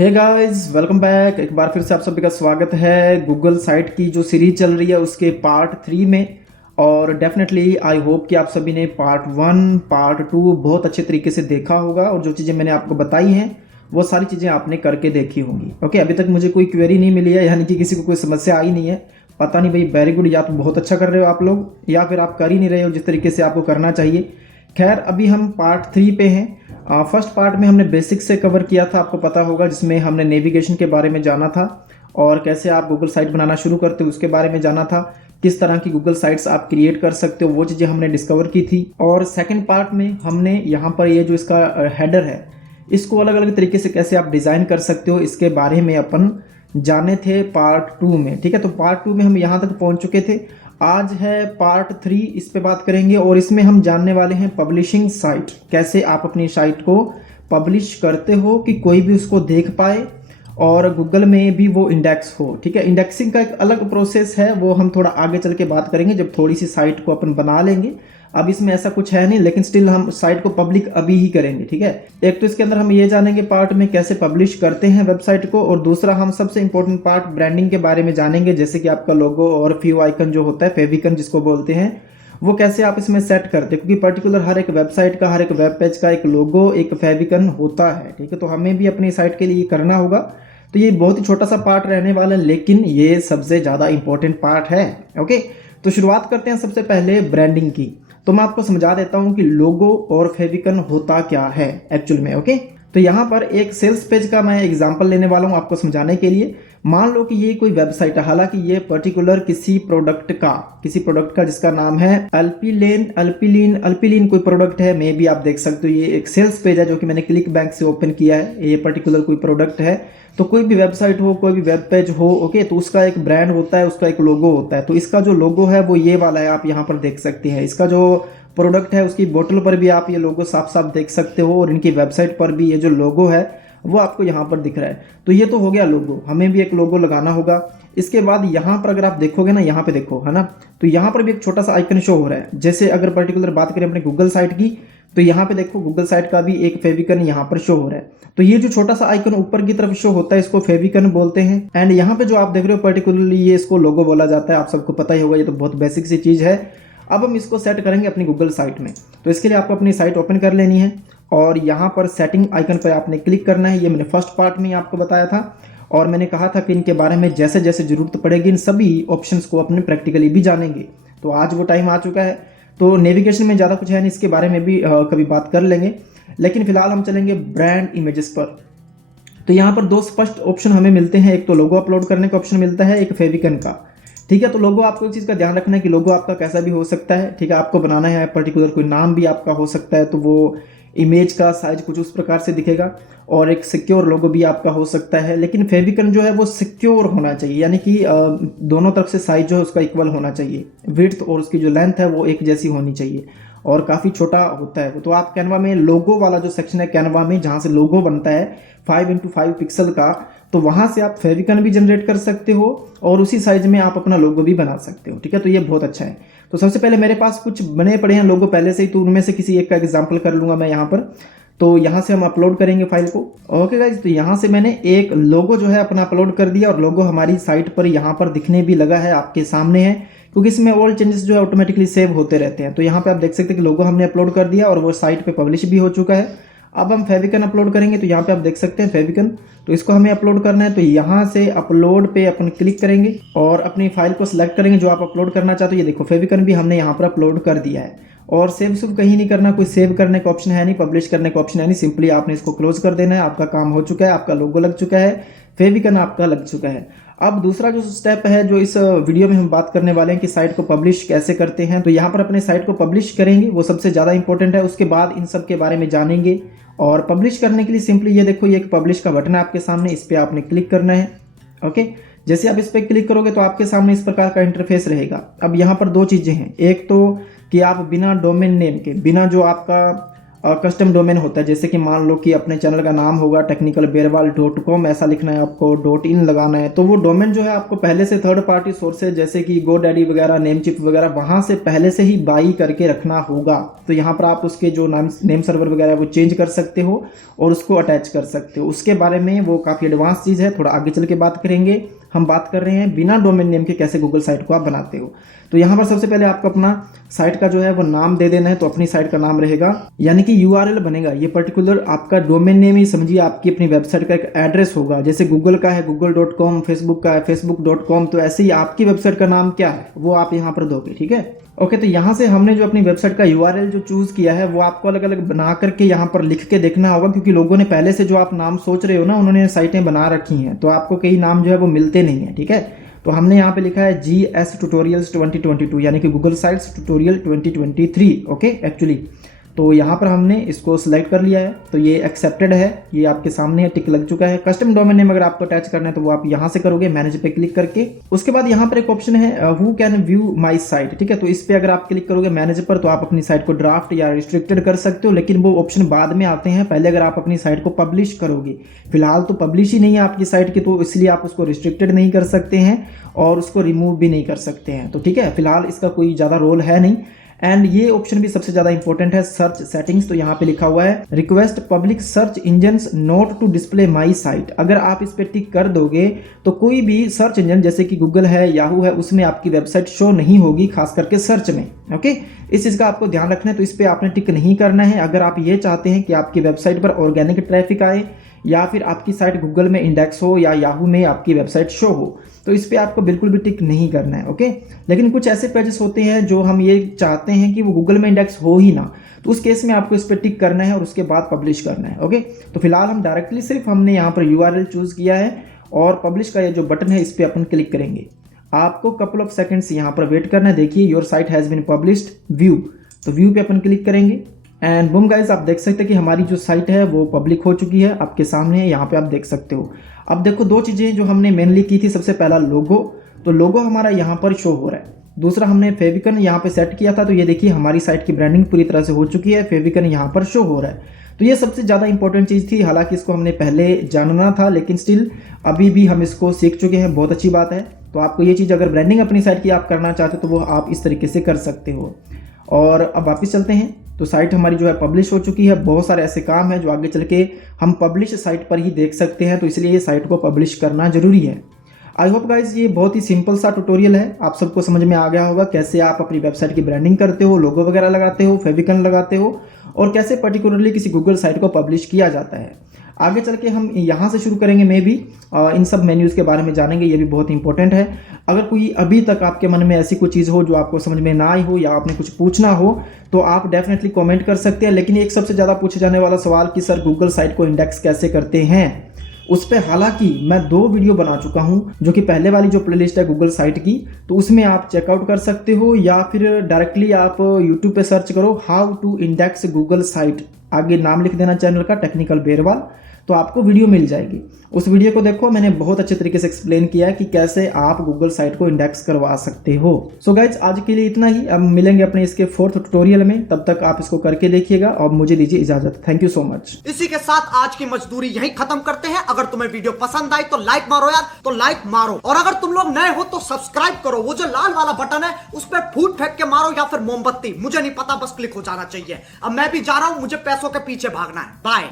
Hey guys, welcome back. एक बार फिर से आप सभी का स्वागत है गूगल साइट की जो सीरीज चल रही है उसके पार्ट 3 में। और डेफिनेटली आई होप कि आप सभी ने पार्ट 1 पार्ट 2 बहुत अच्छे तरीके से देखा होगा और जो चीज़ें मैंने आपको बताई हैं वो सारी चीज़ें आपने करके देखी होंगी। ओके, अभी तक मुझे कोई क्वेरी नहीं मिली है, यानी कि किसी को कोई समस्या आई नहीं है। पता नहीं भाई, वेरी गुड, या तो बहुत अच्छा कर रहे हो आप लोग या फिर आप कर ही नहीं रहे हो जिस तरीके से आपको करना चाहिए। खैर, अभी हम पार्ट 3 पे हैं। फर्स्ट पार्ट में हमने बेसिक से कवर किया था, आपको पता होगा, जिसमें हमने नेविगेशन के बारे में जाना था और कैसे आप गूगल साइट बनाना शुरू करते हो उसके बारे में जाना था। किस तरह की गूगल साइट्स आप क्रिएट कर सकते हो वो चीज़ें हमने डिस्कवर की थी। और सेकंड पार्ट में हमने यहाँ पर ये जो इसका हेडर है इसको अलग अलग तरीके से कैसे आप डिज़ाइन कर सकते हो इसके बारे में अपन जाने थे पार्ट 2 में। ठीक है, तो पार्ट 2 में हम यहाँ तक पहुँच चुके थे। आज है पार्ट 3, इस पे बात करेंगे और इसमें हम जानने वाले हैं पब्लिशिंग साइट, कैसे आप अपनी साइट को पब्लिश करते हो कि कोई भी उसको देख पाए और गूगल में भी वो इंडेक्स हो। ठीक है, इंडेक्सिंग का एक अलग प्रोसेस है, वो हम थोड़ा आगे चल के बात करेंगे जब थोड़ी सी साइट को अपन बना लेंगे। अब इसमें ऐसा कुछ है नहीं, लेकिन स्टिल हम साइट को पब्लिक अभी ही करेंगे। ठीक है, एक तो इसके अंदर हम ये जानेंगे पार्ट में कैसे पब्लिश करते हैं वेबसाइट को, और दूसरा हम सबसे इंपॉर्टेंट पार्ट ब्रांडिंग के बारे में जानेंगे, जैसे कि आपका लोगो और फ्यू आइकन जो होता है, फेविकन जिसको बोलते हैं, वो कैसे आप इसमें सेट करते हैं, क्योंकि पर्टिकुलर हर एक वेबसाइट का, हर एक वेब पेज का एक लोगो, एक फेविकन होता है। ठीक है, तो हमें भी अपनी साइट के लिए करना होगा। तो ये बहुत ही छोटा सा पार्ट रहने वाला है, लेकिन ये सबसे ज़्यादा इंपॉर्टेंट पार्ट है। ओके, तो शुरुआत करते हैं सबसे पहले ब्रांडिंग की। तो मैं आपको समझा देता हूं कि लोगो और फेविकन होता क्या है एक्चुअल में। ओके, तो यहाँ पर एक सेल्स पेज का मैं एग्जांपल लेने वाला हूं आपको समझाने के लिए। मान लो कि ये कोई वेबसाइट है, हालांकि ये पर्टिकुलर किसी प्रोडक्ट का जिसका नाम है अल्पिलीन कोई प्रोडक्ट है, मे बी आप देख सकते हो। ये एक सेल्स पेज है जो कि मैंने क्लिक बैंक से ओपन किया है। ये पर्टिकुलर कोई प्रोडक्ट है। तो कोई भी वेबसाइट हो, कोई भी वेब पेज हो, ओके, तो उसका एक ब्रांड होता है, उसका एक लोगो होता है। तो इसका जो लोगो है वो ये वाला है, आप यहाँ पर देख सकते हैं। इसका जो प्रोडक्ट है उसकी बोतल पर भी आप ये लोगो साफ साफ देख सकते हो और इनकी वेबसाइट पर भी ये जो लोगो है वो आपको यहाँ पर दिख रहा है। तो ये तो हो गया लोगो, हमें भी एक लोगो लगाना होगा। इसके बाद यहाँ पर अगर आप देखोगे ना, यहाँ पे देखो, है ना, तो यहाँ पर भी एक छोटा सा आइकन शो हो रहा है। जैसे अगर पर्टिकुलर बात करें अपने गूगल साइट की, तो यहाँ पे देखो गूगल साइट का भी एक फेविकन यहाँ पर शो हो रहा है। तो ये जो छोटा सा आइकन ऊपर की तरफ शो होता है इसको फेविकन बोलते हैं। एंड यहाँ पे जो आप देख रहे हो पर्टिकुलरली ये इसको लोगो बोला जाता है, आप सबको पता ही होगा, ये तो बहुत बेसिक सी चीज़ है। अब हम इसको सेट करेंगे अपनी गूगल साइट में। तो इसके लिए आपको अपनी साइट ओपन कर लेनी है और यहाँ पर सेटिंग आइकन पर आपने क्लिक करना है। ये मैंने फर्स्ट पार्ट में आपको बताया था और मैंने कहा था कि इनके बारे में जैसे जैसे जरूरत पड़ेगी इन सभी ऑप्शंस को अपने प्रैक्टिकली भी जानेंगे। तो आज वो टाइम आ चुका है। तो नेविगेशन में ज़्यादा कुछ है नहीं, इसके बारे में भी कभी बात कर लेंगे, लेकिन फिलहाल हम चलेंगे ब्रांड इमेजेस पर। तो यहाँ पर दो स्पष्ट ऑप्शन हमें मिलते हैं, एक तो लोगो अपलोड करने का ऑप्शन मिलता है, एक फेविकन का। ठीक है, तो लोगो आपको एक चीज़ का ध्यान रखना है कि लोगो आपका कैसा भी हो सकता है। ठीक है, आपको बनाना है पर्टिकुलर कोई नाम भी आपका हो सकता है, तो वो इमेज का साइज कुछ उस प्रकार से दिखेगा, और एक सिक्योर लोगो भी आपका हो सकता है। लेकिन फेविकन जो है वो सिक्योर होना चाहिए, यानी कि दोनों तरफ से साइज जो है उसका इक्वल होना चाहिए, विड्थ और उसकी जो लेंथ है वो एक जैसी होनी चाहिए, और काफ़ी छोटा होता है वो। तो आप कैनवा में लोगो वाला जो सेक्शन है कैनवा में जहाँ से लोगो बनता है 5x5 पिक्सल का, तो वहाँ से आप फेविकन भी जनरेट कर सकते हो और उसी साइज में आप अपना लोगो भी बना सकते हो। ठीक है, तो ये बहुत अच्छा है। तो सबसे पहले मेरे पास कुछ बने पड़े हैं लोगो पहले से ही, तो उनमें से किसी एक का एग्जांपल कर लूँगा मैं यहाँ पर। तो यहाँ से हम अपलोड करेंगे फाइल को। ओके गाइज, तो यहाँ से मैंने एक लोगो जो है अपना अपलोड कर दिया और लोगो हमारी साइट पर यहाँ पर दिखने भी लगा है, आपके सामने है, क्योंकि इसमें ऑल चेंजेस जो है ऑटोमेटिकली सेव होते रहते हैं। तो यहाँ पे आप देख सकते हैं कि लोगो हमने अपलोड कर दिया और वो साइट पे पब्लिश भी हो चुका है। अब हम फेविकन अपलोड करेंगे, तो यहाँ पे आप देख सकते हैं फेविकन, तो इसको हमें अपलोड करना है। तो यहाँ से अपलोड पे अपन क्लिक करेंगे और अपनी फाइल को सिलेक्ट करेंगे जो आप अपलोड करना चाहते हो। ये देखो फेविकन भी हमने यहाँ पर अपलोड कर दिया है। और सेव सुव कहीं नहीं करना, कोई सेव करने का ऑप्शन है नहीं, पब्लिश करने का ऑप्शन है नहीं, सिंपली आपने इसको क्लोज कर देना है। आपका काम हो चुका है, आपका लोगो लग चुका है, फेविकन आपका लग चुका है। अब दूसरा जो स्टेप है जो इस वीडियो में हम बात करने वाले हैं कि साइट को पब्लिश कैसे करते हैं। तो यहाँ पर अपने साइट को पब्लिश करेंगे, वो सबसे ज़्यादा इंपॉर्टेंट है। उसके बाद इन सब के बारे में जानेंगे। और पब्लिश करने के लिए सिंपली ये देखो, ये एक पब्लिश का बटन है आपके सामने, इस पर आपने क्लिक करना है। ओके, जैसे आप इस पर क्लिक करोगे तो आपके सामने इस प्रकार का इंटरफेस रहेगा। अब यहाँ पर दो चीज़ें हैं, एक तो कि आप बिना डोमेन नेम के, बिना जो आपका कस्टम डोमेन होता है, जैसे कि मान लो कि अपने चैनल का नाम होगा technicalberwal.com, ऐसा लिखना है आपको, .in लगाना है, तो वो डोमेन जो है आपको पहले से थर्ड पार्टी सोर्सेज जैसे कि GoDaddy वगैरह, नेमचिप वगैरह वहाँ से पहले से ही बाई करके रखना होगा। तो यहाँ पर आप उसके जो नेम सर्वर वगैरह वो चेंज कर सकते हो और उसको अटैच कर सकते हो। उसके बारे में वो काफ़ी एडवांस चीज़ है, थोड़ा आगे चल के बात करेंगे। हम बात कर रहे हैं बिना डोमेन नेम के कैसे गूगल साइट को आप बनाते हो। तो यहाँ पर सबसे पहले आपको अपना साइट का जो है वो नाम दे देना है। तो अपनी साइट का नाम रहेगा, यानी कि URL बनेगा, ये पर्टिकुलर आपका डोमेन नेम ही समझिए आपकी अपनी वेबसाइट का एक एड्रेस होगा। जैसे गूगल का है google.com, फेसबुक का है facebook.com, तो ऐसे ही आपकी वेबसाइट का नाम क्या है वो आप यहाँ पर दोगे, ठीक है। ओके, तो यहाँ से हमने जो अपनी वेबसाइट का URL जो चूज किया है वो आपको अलग अलग बना करके यहाँ पर लिख के देखना होगा, क्योंकि लोगों ने पहले से जो आप नाम सोच रहे हो ना, उन्होंने साइटें बना रखी हैं, तो आपको कई नाम जो है वो मिलते नहीं है, ठीक है। तो हमने यहाँ पे लिखा है GS Tutorials 2022, यानी कि Google sites tutorial 2023, okay actually. तो यहाँ पर हमने इसको सिलेक्ट कर लिया है, तो ये एक्सेप्टेड है, ये आपके सामने है, टिक लग चुका है। कस्टम डोमेन नेम अगर आपको अटैच करना है तो वो आप यहाँ से करोगे, मैनेज पे क्लिक करके। उसके बाद यहाँ पर एक ऑप्शन है who can view my site, ठीक है। तो इस पे अगर आप क्लिक करोगे मैनेज पर, तो आप अपनी साइट को ड्राफ्ट या रिस्ट्रिक्टेड कर सकते हो, लेकिन वो ऑप्शन बाद में आते हैं, पहले अगर आप अपनी साइट को पब्लिश करोगे। फिलहाल तो पब्लिश ही नहीं है आपकी साइट की, तो इसलिए आप उसको रिस्ट्रिक्टेड नहीं कर सकते हैं और उसको रिमूव भी नहीं कर सकते हैं, तो ठीक है। फिलहाल इसका कोई ज़्यादा रोल है नहीं। एंड ये ऑप्शन भी सबसे ज़्यादा इंपॉर्टेंट है, सर्च सेटिंग्स। तो यहाँ पे लिखा हुआ है request public search engines not to display my site. अगर आप इस पे टिक कर दोगे तो कोई भी सर्च इंजन जैसे कि गूगल है, याहू है, उसमें आपकी वेबसाइट शो नहीं होगी, खास करके सर्च में, ओके। इस चीज़ का आपको ध्यान रखना है, तो इस पर आपने टिक नहीं करना है। अगर आप ये चाहते हैं कि आपकी वेबसाइट पर ऑर्गेनिक ट्रैफिक आए या फिर आपकी साइट गूगल में इंडेक्स हो या याहू में आपकी वेबसाइट शो हो, तो इस पे आपको बिल्कुल भी टिक नहीं करना है, ओके। लेकिन कुछ ऐसे पेजेस होते हैं जो हम ये चाहते हैं कि वो गूगल में इंडेक्स हो ही ना, तो उस केस में आपको इस पे टिक करना है और उसके बाद पब्लिश करना है, ओके। तो फिलहाल हम डायरेक्टली सिर्फ हमने यहाँ पर URL चूज किया है और पब्लिश का ये जो बटन है इस पर अपन क्लिक करेंगे। आपको कपल ऑफ सेकेंड्स यहाँ पर वेट करना है। देखिए your site has been published, view, तो व्यू पे अपन क्लिक करेंगे एंड बूम गाइस, आप देख सकते हैं कि हमारी जो साइट है वो पब्लिक हो चुकी है, आपके सामने है, यहाँ पे आप देख सकते हो। अब देखो दो चीज़ें जो हमने मेनली की थी, सबसे पहला लोगो, तो लोगो हमारा यहाँ पर शो हो रहा है। दूसरा हमने फेविकन यहाँ पे सेट किया था, तो ये देखिए हमारी साइट की ब्रांडिंग पूरी तरह से हो चुकी है, फेविकन यहाँ पर शो हो रहा है। तो ये सबसे ज़्यादा इंपॉर्टेंट चीज़ थी, हालांकि इसको हमने पहले जानना था, लेकिन स्टिल अभी भी हम इसको सीख चुके हैं, बहुत अच्छी बात है। तो आपको ये चीज़ अगर ब्रांडिंग अपनी साइट की आप करना चाहते हो तो वो आप इस तरीके से कर सकते हो। और अब वापस चलते हैं, तो साइट हमारी जो है पब्लिश हो चुकी है। बहुत सारे ऐसे काम हैं जो आगे चल के हम पब्लिश साइट पर ही देख सकते हैं, तो इसलिए ये साइट को पब्लिश करना जरूरी है। आई होप गाइज ये बहुत ही सिंपल सा ट्यूटोरियल है, आप सबको समझ में आ गया होगा कैसे आप अपनी वेबसाइट की ब्रांडिंग करते हो, लोगो वगैरह लगाते हो, फेविकन लगाते हो और कैसे पर्टिकुलरली किसी गूगल साइट को पब्लिश किया जाता है। आगे चल के हम यहाँ से शुरू करेंगे, मे भी इन सब मेन्यूज़ के बारे में जानेंगे, ये भी बहुत इंपॉर्टेंट है। अगर कोई अभी तक आपके मन में ऐसी कोई चीज़ हो जो आपको समझ में ना आई हो या आपने कुछ पूछना हो तो आप डेफिनेटली कमेंट कर सकते हैं। लेकिन एक सबसे ज़्यादा पूछे जाने वाला सवाल कि सर गूगल साइट को इंडेक्स कैसे करते हैं, उस पर हालांकि मैं 2 वीडियो बना चुका हूं, जो कि पहले वाली जो प्लेलिस्ट है गूगल साइट की, तो उसमें आप चेकआउट कर सकते हो या फिर डायरेक्टली आप यूट्यूब पे सर्च करो how to index Google site, आगे नाम लिख देना चैनल का टेक्निकल बेरवाल, तो आपको वीडियो मिल जाएगी। उस वीडियो को देखो, मैंने बहुत अच्छे तरीके से एक्सप्लेन किया है कि कैसे आप गूगल साइट को इंडेक्स करवा सकते हो। सो गाइज आज के लिए इतना ही, अब मिलेंगे अपने इसके 4th ट्यूटोरियल में, तब तक आप इसको करके देखिएगा और मुझे दीजिए इजाजत। Thank you so much. इसी के साथ आज की मजदूरी यहीं खत्म करते हैं। अगर तुम्हें वीडियो पसंद आई तो लाइक मारो यार, तो लाइक मारो, और अगर तुम लोग नए हो तो सब्सक्राइब करो, वो जो लाल वाला बटन है उस पर फूट फेंक के मारो या फिर मोमबत्ती, मुझे नहीं पता, बस क्लिक हो जाना चाहिए। अब मैं भी जा रहा हूं, मुझे पैसों के पीछे भागना है। बाय।